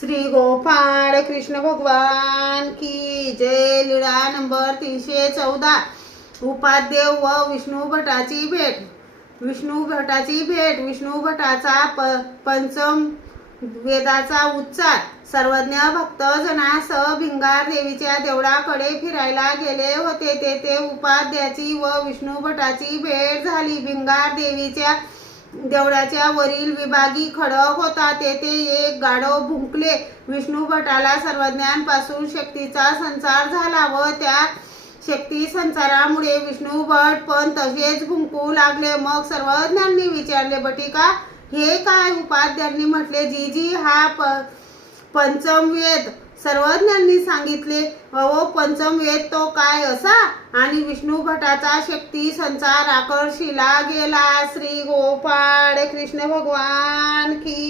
श्री गोपाळ कृष्ण भगवान की जय लीळा नंबर तीनशे चौदा. उपादेव व विष्णू भटाची भेट. विष्णू भटाची भेट. विष्णू भटाचा प पंचम वेदाचा उच्चार. सर्वज्ञ भक्तजनासह भिंगार देवीच्या देवळाकडे फिरायला गेले होते. तेथे उपाध्याची व विष्णू भटाची भेट झाली. भिंगार देवीच्या देवळाच्या वरील विभागी खडक होता तेथे एक गाढव भुंकले. विष्णू भटाला सर्वज्ञांपासून शक्तीचा संचार झाला व त्या शक्ती संचारामुळे विष्णू भट पण तसेच भुंकू लागले. मग सर्वज्ञांनी विचारले बटिका हे काय उपाध्यांनी म्हटले? जी जी हा प पंचम वेद सर्वज्ञांनी सांगितले अहो पंचम वेद तो काय असा? आणि विष्णू भटाचा शक्ती संसार आकर्षिला गेला. श्री गोपाळ कृष्ण भगवान की